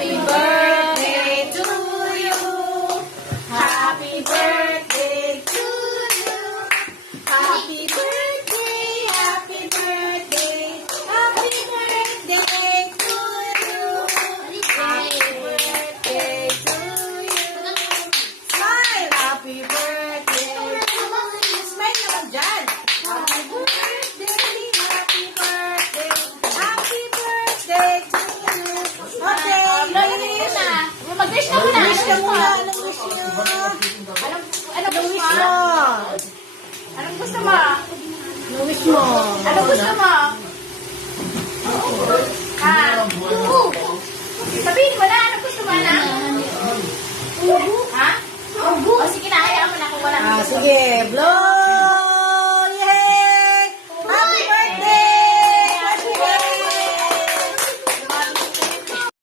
Happy birthday to you. Happy birthday to you. Happy birthday, happy birthday, happy birthday to you. Happy birthday to you. Smile, happy birthday to you. Smile naman dyan. Happy birthday, happy birthday, happy birthday to you. Okay. Mag-wish ka muna. Wish ka muna. Anong wish nyo? Anong Wish mo. Anong gusto mo? Anong wish mo? Anong gusto mo? Ha? Sabihin mo na.